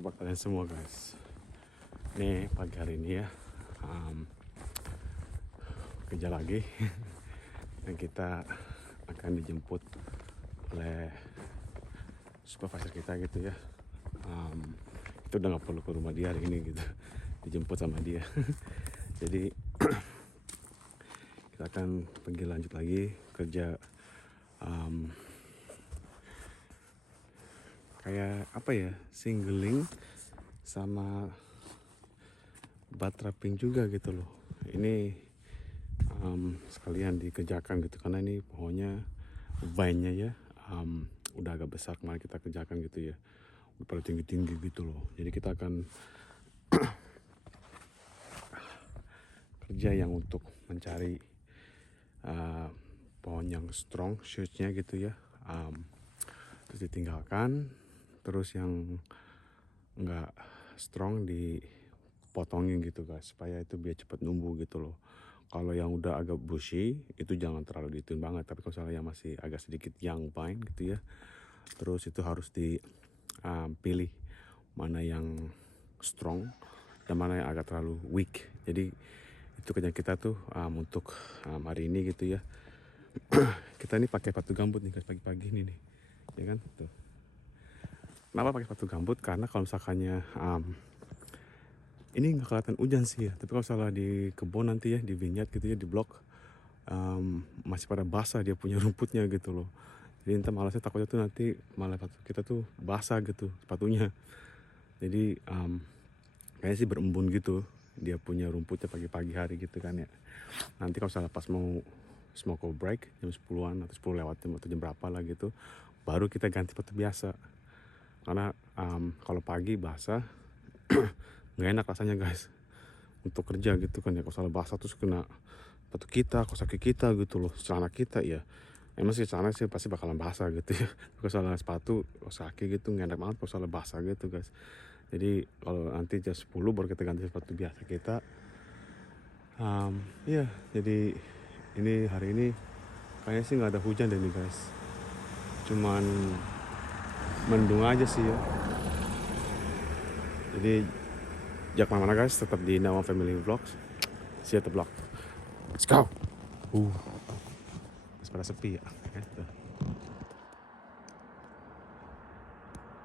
kabar kalian semua guys? Ini pagi hari ini ya, kerja lagi dan kita akan dijemput oleh supervisor kita gitu ya. Itu udah nggak perlu ke rumah dia hari ini gitu, dijemput sama dia. Jadi kita akan pergi lanjut lagi kerja, kayak apa ya, singling sama butt wrapping juga gitu loh. Ini sekalian dikerjakan gitu, karena ini pohonnya vine-nya ya, udah agak besar kemarin kita kerjakan gitu ya, udah pada tinggi-tinggi gitu loh. Jadi kita akan kerja yang untuk mencari pohon yang strong shoots-nya gitu ya, terus ditinggalkan, terus yang nggak strong dipotongin gitu guys, supaya itu biar cepat numbuh gitu loh. Kalau yang udah agak bushy itu jangan terlalu dituin banget, tapi kalau misalnya yang masih agak sedikit young vine gitu ya, terus itu harus dipilih mana yang strong dan mana yang agak terlalu weak. Jadi itu kerjaan kita tuh untuk hari ini gitu ya. Kita ini pakai sepatu gambut nih guys, pagi-pagi ini nih, ya kan tuh. Kenapa pakai sepatu gambut? Karena kalau misalkannya ini nggak kelihatan hujan sih ya, tapi kalau salah di kebun nanti ya, di vineyard gitu ya, di blok, masih pada basah dia punya rumputnya gitu loh. Jadi entah, malasnya takutnya tuh nanti malah kita tuh basah gitu sepatunya. Jadi kayaknya sih berembun gitu dia punya rumputnya pagi-pagi hari gitu kan ya. Nanti kalau salah pas mau smoke break jam 10-an atau 10 lewat jam, atau jam berapa lah gitu, baru kita ganti sepatu biasa. Karena kalau pagi basah nggak enak rasanya guys untuk kerja gitu kan ya. Kalau salah basah terus kena sepatu kita, kos kaki kita gitu loh, celana kita ya. Emang sih celana sih pasti bakalan basah gitu ya. Kalau salah sepatu, kos kaki gitu nggak enak banget kalau salah basah gitu guys. Jadi kalau nanti jam 10 baru kita ganti sepatu biasa kita. Ya jadi ini hari ini kayaknya sih nggak ada hujan deh nih guys, cuman mendung aja sih ya. Jadi jangan kemana-mana guys, tetap di Nawang Family Vlogs. See you at the vlog. Let's go. Masih pada sepi ya.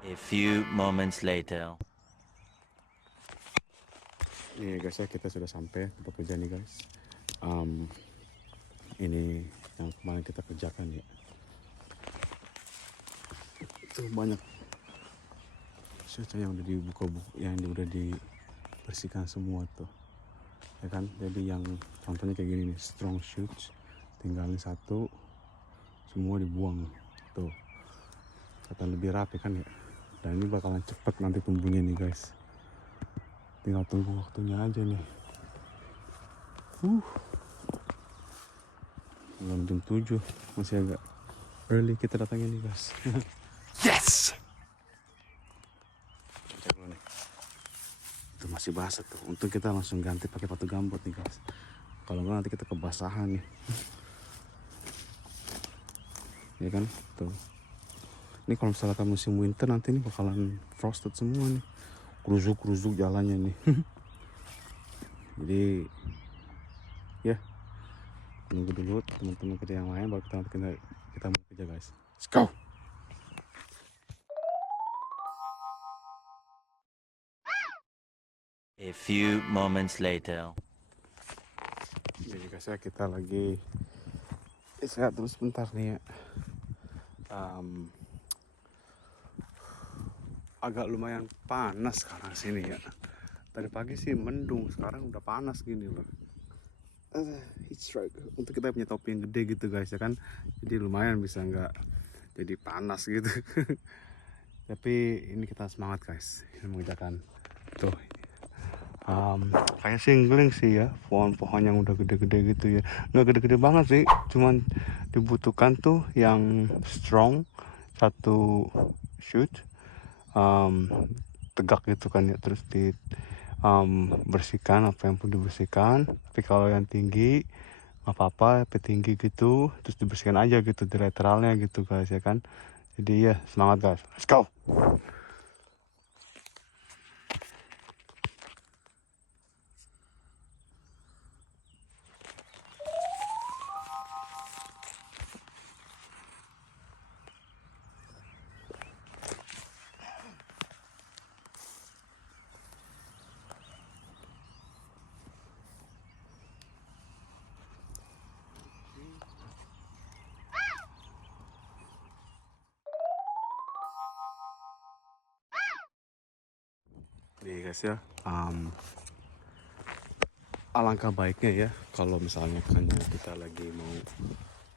A few moments later. Nih guys ya, kita sudah sampai tempat kerja nih guys. Ini yang kemarin kita kerjakan ya. Itu banyak shoots yang udah dibuka, yang udah dibersihkan semua tuh, ya kan. Jadi yang contohnya kayak gini nih, strong shoots, tinggalin satu, semua dibuang tuh, kelihatan lebih rapi kan ya. Dan ini bakalan cepet nanti tumbuhnya nih guys, tinggal tunggu waktunya aja nih. Belum jam 7, masih agak early kita datangnya nih guys. Yes. Cek dulu nih, itu masih basah tuh, untung kita langsung ganti pakai sepatu gambut nih guys, kalau enggak nanti kita kebasahan nih. Ya kan tuh, ini kalau misalkan musim winter nanti nih bakalan frosted semua nih, keruzuk jalannya nih. Jadi ya nunggu dulu teman-teman kerja yang lain, baru kita mau kerja guys. Let's go. A few moments later. Jadi guys ya, kita lagi istirahat terus sebentar nih ya. Agak lumayan panas sekarang sini ya. Tadi pagi sih mendung, sekarang udah panas gini loh. Heat stroke. Untuk kita punya topi yang gede gitu guys ya kan, jadi lumayan bisa nggak jadi panas gitu. Tapi ini kita semangat guys, ini mengerjakan tuh. Kayak singling sih ya, pohon-pohon yang udah gede-gede gitu ya, nggak gede-gede banget sih, cuman dibutuhkan tuh yang strong, satu shoot, tegak gitu kan ya, terus bersihkan apa yang perlu dibersihkan. Tapi kalau yang tinggi nggak apa-apa, tapi tinggi gitu terus dibersihkan aja gitu di lateralnya gitu guys ya kan. Jadi ya semangat guys, let's go. guys ya, alangkah baiknya ya kalau misalnya kan kita lagi mau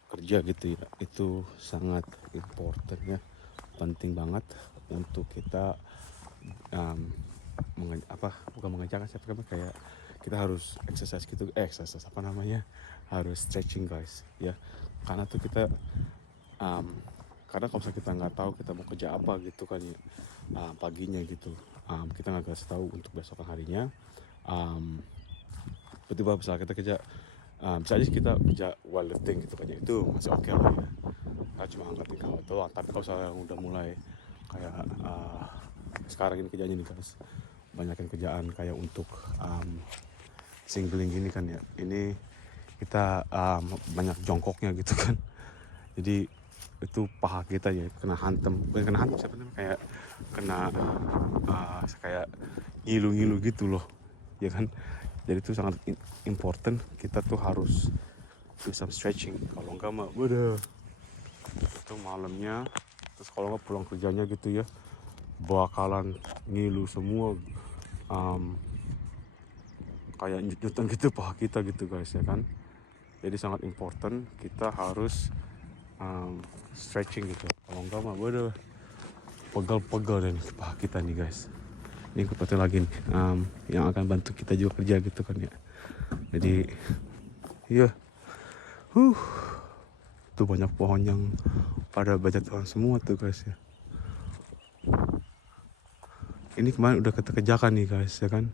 kerja gitu ya, itu sangat important ya, penting banget untuk kita bukan mengejarkan siapa kayak kita harus exercise gitu, exercise apa namanya, harus stretching guys ya, karena tuh kita karena kalau misalnya kita nggak tahu kita mau kerja apa gitu kan ya, paginya gitu, kita nggak kasih tahu untuk besokan harinya, tiba-tiba misalnya kita kerja, bisa aja kita kerja while lifting gitu kan ya, itu masih oke lah ya, kita cuma angkatin kawat doang. Tapi kalau misalnya udah mulai kayak sekarang ini kerjanya nih guys, banyakin kerjaan kayak untuk singling gini kan ya, ini kita banyak jongkoknya gitu kan, jadi itu paha kita ya kena hantem, bukan kena hantem siapa namanya, kayak kena kayak ngilu-ngilu gitu loh ya kan. Jadi itu sangat important, kita tuh harus do some stretching, kalau enggak mah udah itu malamnya, terus kalau nggak pulang kerjanya gitu ya bakalan ngilu semua, kayak nyut-nyutan gitu paha kita gitu guys ya kan. Jadi sangat important kita harus stretching gitu, kalau enggak mah udah pegel-pegel dan paha kita nih guys. Ini kebetulan lagi nih, yang akan bantu kita juga kerja gitu kan ya. Jadi iya, tuh banyak pohon yang pada bajak semua tuh guys ya. Ini kemarin udah kita kerjakan nih guys ya kan.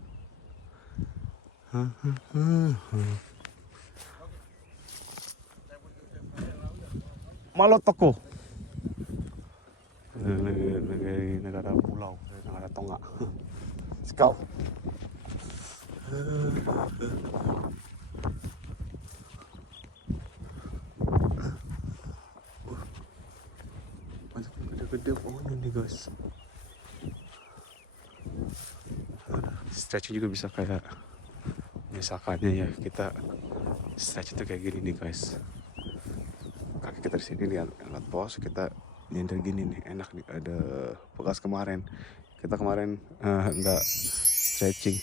Malo toko. Negara pulau, negara Tonga. Let's go. Banyak gede-gede pohonnya nih guys. Stretching juga bisa kayak misalkannya ya, kita stretch itu kayak gini nih guys, kaki kita di sini lihat pos, kita nyender gini nih, enak nih, ada bekas kemarin kita nggak stretching.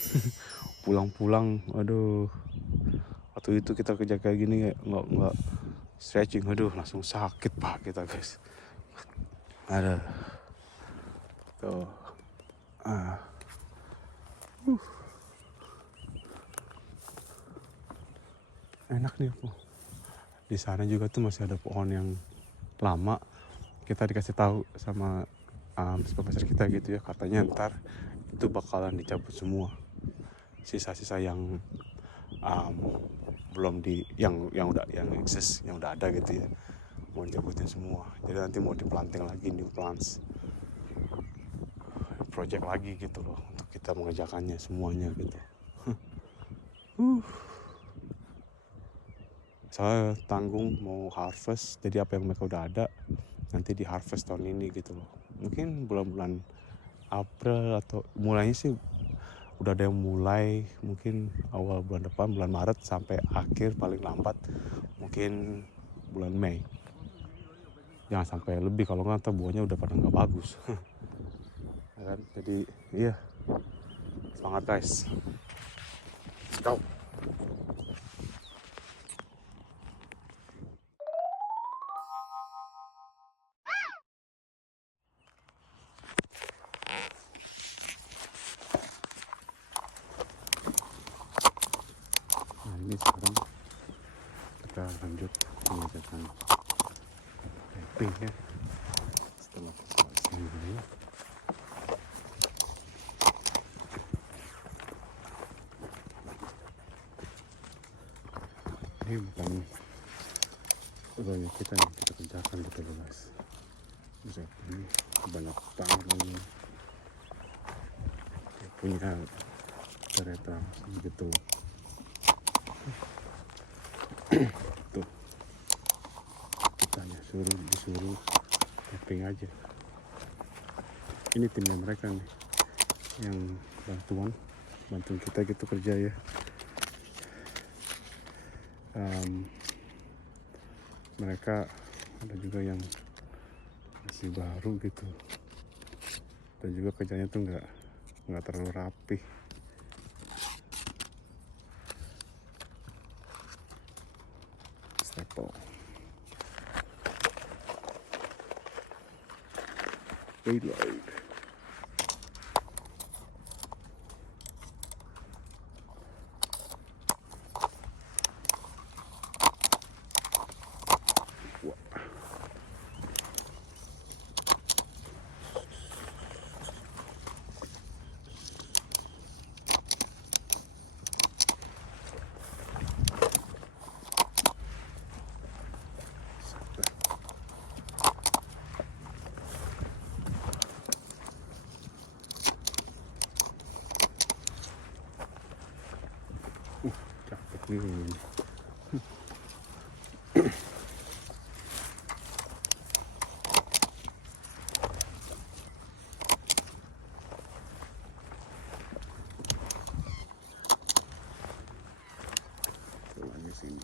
Pulang-pulang aduh, waktu itu kita kerja kayak gini ya, nggak stretching, aduh langsung sakit paha kita guys. Ada tuh enak nih po. Di sana juga tuh masih ada pohon yang lama, kita dikasih tahu sama supervisor kita gitu ya, katanya ntar itu bakalan dicabut semua, sisa-sisa yang belum di yang eksis, yang udah ada gitu ya, mau dicabutin semua. Jadi nanti mau diplanting lagi, new plants, project lagi gitu loh, untuk kita mengerjakannya semuanya gitu. Saya tanggung mau harvest, jadi apa yang mereka udah ada nanti di harvest tahun ini gitu loh. Mungkin bulan-bulan April, atau mulainya sih udah ada yang mulai, mungkin awal bulan depan, bulan Maret sampai akhir paling lambat mungkin bulan Mei. Jangan sampai lebih, kalau nggak ntar buahnya udah pada nggak bagus. Ya kan? Jadi iya, semangat guys, let's go. Nah ini sekarang kita lanjut mengerjakan tapping ya, setelah selesai ini. Ini bukan uangnya kita yang kita kerjakan gitu loh guys. Bisa ini banyak banget lagi, dia punya kereta gitu. Tuh kita hanya disuruh tapping aja. Ini timnya mereka nih yang bantuin kita gitu kerja ya. Mereka ada juga yang masih baru gitu, dan juga kerjanya tuh nggak nggak terlalu rapi. Staple. Reload. Cakep nih ini. Tulangnya sini.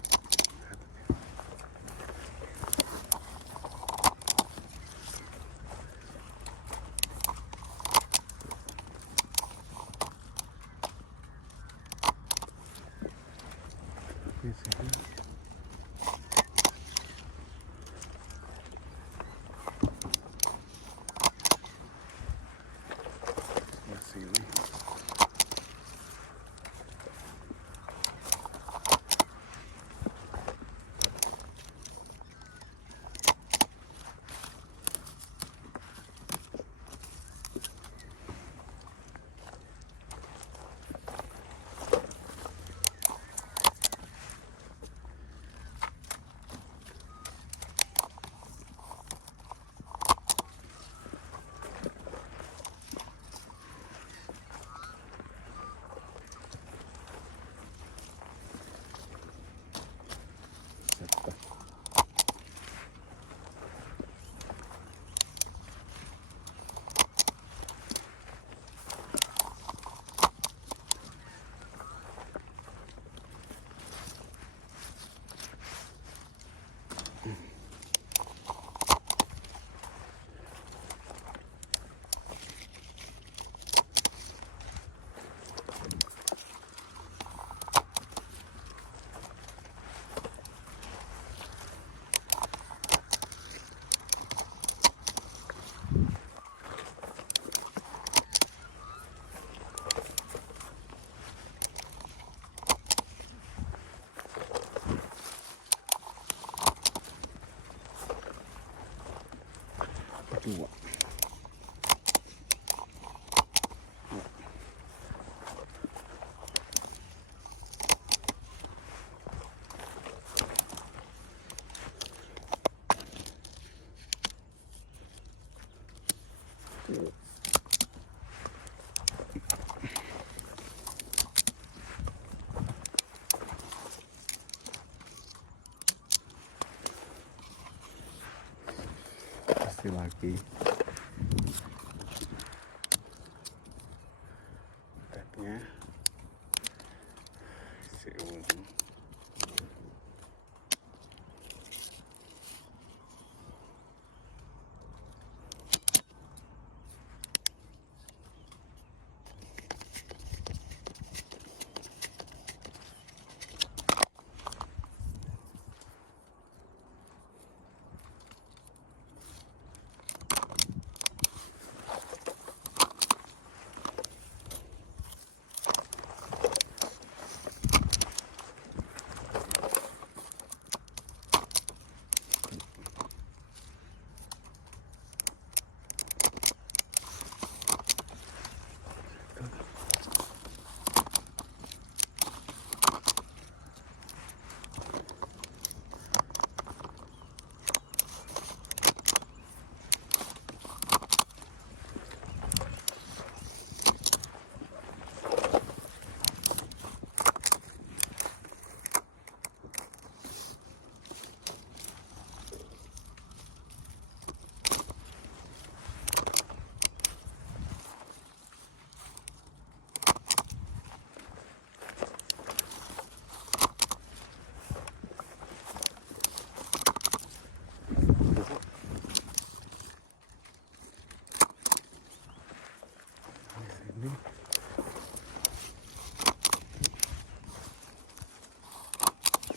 Ini sini. Sebelah sini. Dua. Pasti lagi. Tapnya si ulang.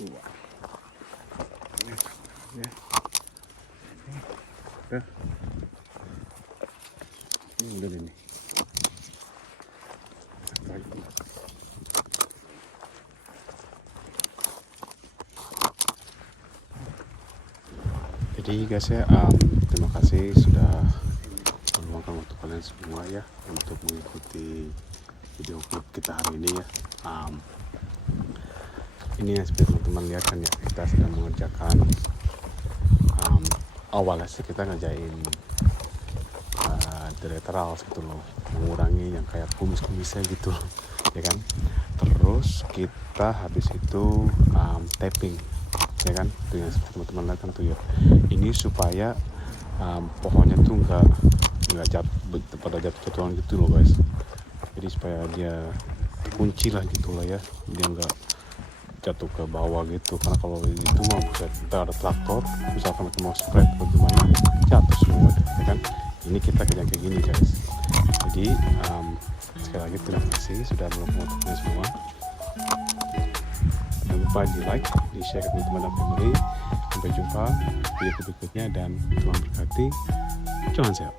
Wah. Ya. Udah. Ini udah nih. Satu lagi. Jadi guys ya, terima kasih sudah meluangkan waktu kalian semua ya untuk mengikuti video klip kita hari ini ya. Ini yang seperti teman-teman lihat kan ya, kita sedang mengerjakan awalnya sih kita ngerjain lateral gitu loh, mengurangi yang kayak kumis-kumisnya gitu ya kan. Terus kita habis itu tapping ya kan, tuh yang seperti teman-teman lihat kan tuh ya. Ini supaya pohonnya tuh nggak pada jatuh-jatuhan gitu loh guys. Jadi supaya dia kunci lah gitu lah ya, dia nggak jatuh ke bawah gitu. Karena kalau itu mau kita ada traktor, misalkan kita mau spread bagaimana, jatuh semua ya kan. Ini kita kerja kayak gini guys. Jadi sekali lagi terima kasih sudah menonton semua. Jangan lupa di like, di share ke teman-teman dan family. Sampai jumpa video berikutnya dan Tuhan berkati. Jangan sehat.